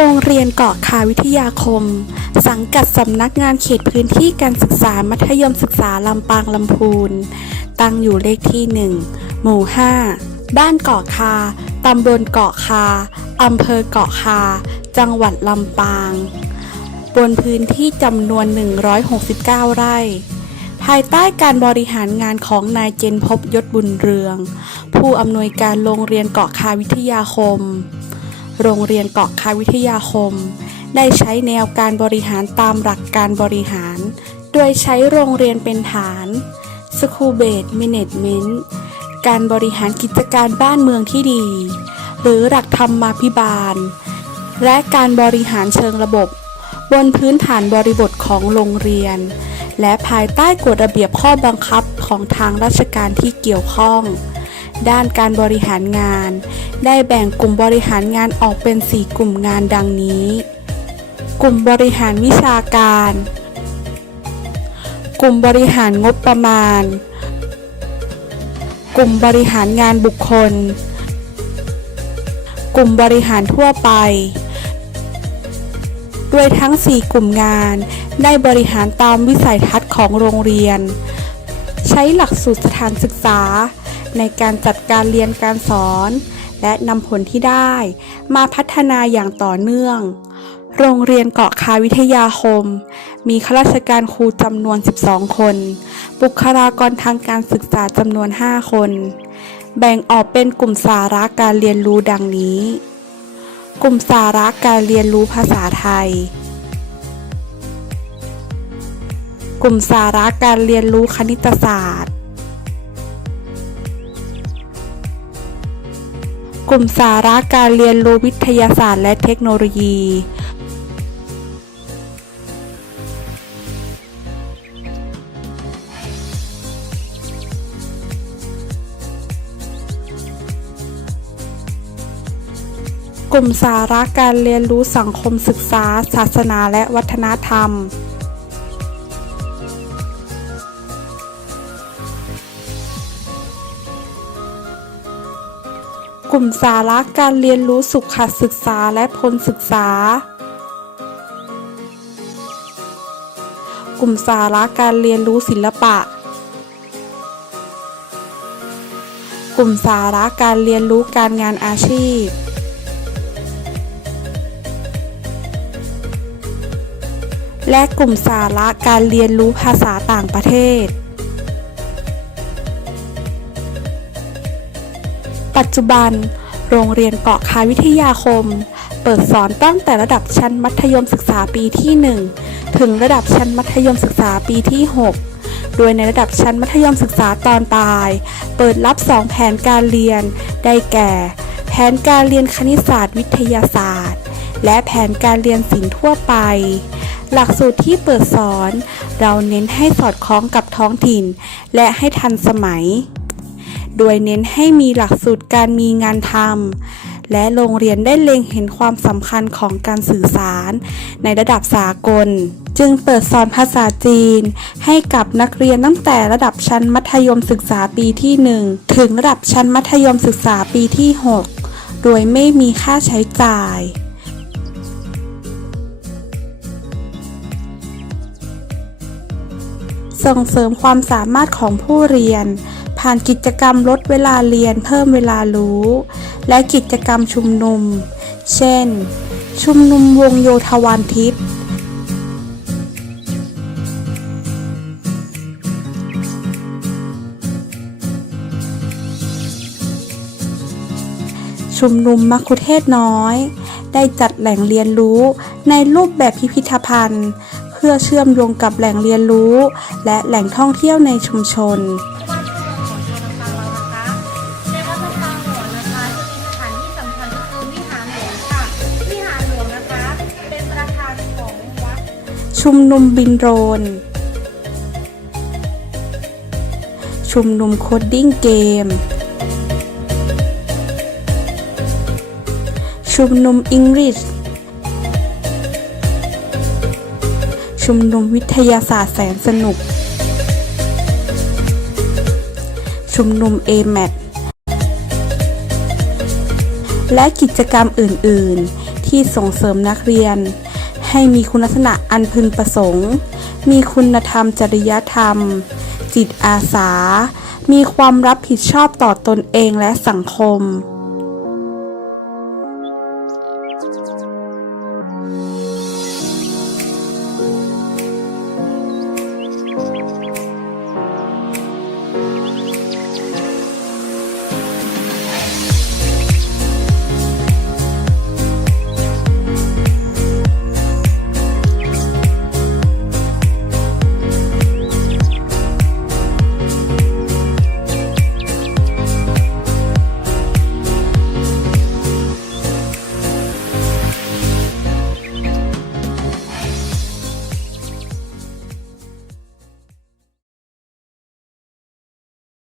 โรงเรียนเกาะคาวิทยาคม สังกัดสำนักงานเขตพื้นที่การศึกษามัธยมศึกษาลำปางลำพูน ตั้งอยู่เลขที่ 1 หมู่ 5 บ้านเกาะคา ตำบลเกาะคา อำเภอเกาะคา จังหวัดลำปาง บนพื้นที่จำนวน 169 ไร่ ภายใต้การบริหารงานของนายเจนพบยศบุญเรือง ผู้อำนวยการโรงเรียนเกาะคาวิทยาคม โรงเรียนเกาะคาวิทยาคม ได้ใช้แนวการบริหารตามหลักการบริหาร โดยใช้โรงเรียนเป็นฐาน School Based Management การบริหารกิจการบ้านเมืองที่ดี หรือหลักธรรมาภิบาล และการบริหารเชิงระบบ บนพื้นฐานบริบทของโรงเรียน และภายใต้กฎระเบียบข้อบังคับของทางราชการที่เกี่ยวข้อง ด้านการบริหารงาน ได้แบ่งกลุ่มบริหารงานออกเป็น 4 กลุ่มงานดังนี้ กลุ่มบริหารวิชาการ กลุ่มบริหารงบประมาณ กลุ่มบริหารงานบุคคล กลุ่มบริหารทั่วไปโดยทั้ง 4 กลุ่มงาน ได้บริหารตามวิสัยทัศน์ของโรงเรียน ใช้หลักสูตรสถานศึกษา ในการจัดการเรียนการสอน และนำผลที่ได้ มาพัฒนาอย่างต่อเนื่อง โรงเรียนเกาะคาวิทยาคม มีข้าราชการครูจำนวน 12 คน บุคลากรทางการศึกษาจำนวน 5 คน แบ่งออกเป็นกลุ่มสาระการเรียนรู้ดังนี้ กลุ่มสาระการเรียนรู้ภาษาไทยกลุ่มสาระการเรียนรู้คณิตศาสตร์ กลุ่มสาระการเรียนรู้วิทยาศาสตร์และเทคโนโลยี กลุ่มสาระการเรียนรู้สังคมศึกษา ศาสนาและวัฒนธรรม กลุ่มสาระการเรียนรู้สุขศึกษาและพลศึกษา กลุ่มสาระการเรียนรู้ศิลปะ กลุ่มสาระการเรียนรู้การงานอาชีพ และกลุ่มสาระการเรียนรู้ภาษาต่างประเทศ ปัจจุบัน โรงเรียนเกาะคาวิทยาคม เปิดสอนตั้งแต่ระดับชั้นมัธยมศึกษาปีที่ 1 ถึงระดับชั้นมัธยมศึกษาปีที่ 6 โดยในระดับชั้นมัธยมศึกษาตอนปลาย เปิดรับ 2 แผนการเรียน ได้แก่ แผนการเรียนคณิตศาสตร์วิทยาศาสตร์ และแผนการเรียนศิลป์ทั่วไปหลักสูตรที่เปิดสอน เราเน้นให้สอดคล้องกับท้องถิ่น และให้ทันสมัย โดยเน้นให้มีหลักสูตรการมีงานทำและโรงเรียนได้เล็งเห็นความสำคัญของการสื่อสาร ในระดับสากล จึงเปิดสอนภาษาจีน ให้กับนักเรียนตั้งแต่ระดับชั้นมัธยมศึกษาปีที่ 1 ถึงระดับชั้นมัธยมศึกษาปีที่ 6 โดยไม่มีค่าใช้จ่ายส่งเสริมความสามารถของผู้เรียน ผ่านกิจกรรมลดเวลาเรียนเพิ่มเวลารู้ และกิจกรรมชุมนุม เช่น ชุมนุมวงโยธวานทิพย์ชุมนุมมัคคุเทศน้อย ได้จัดแหล่งเรียนรู้ในรูปแบบพิพิธภัณฑ์ เพื่อเชื่อมโยงกับแหล่งเรียนรู้ และแหล่งท่องเที่ยวในชุมชน ชุมนุมบินโดรน ชุมนุมโคดดิ้งเกม ชุมนุมอังกฤษ ชุมนุมวิทยาศาสตร์แสนสนุก ชุมนุม a m a t และกิจกรรมอื่น ๆ ที่ส่งเสริมนักเรียน ให้มีคุณลักษณะอันพึงประสงค์ มีคุณธรรมจริยธรรม จิตอาสา มีความรับผิดชอบต่อตนเองและสังคม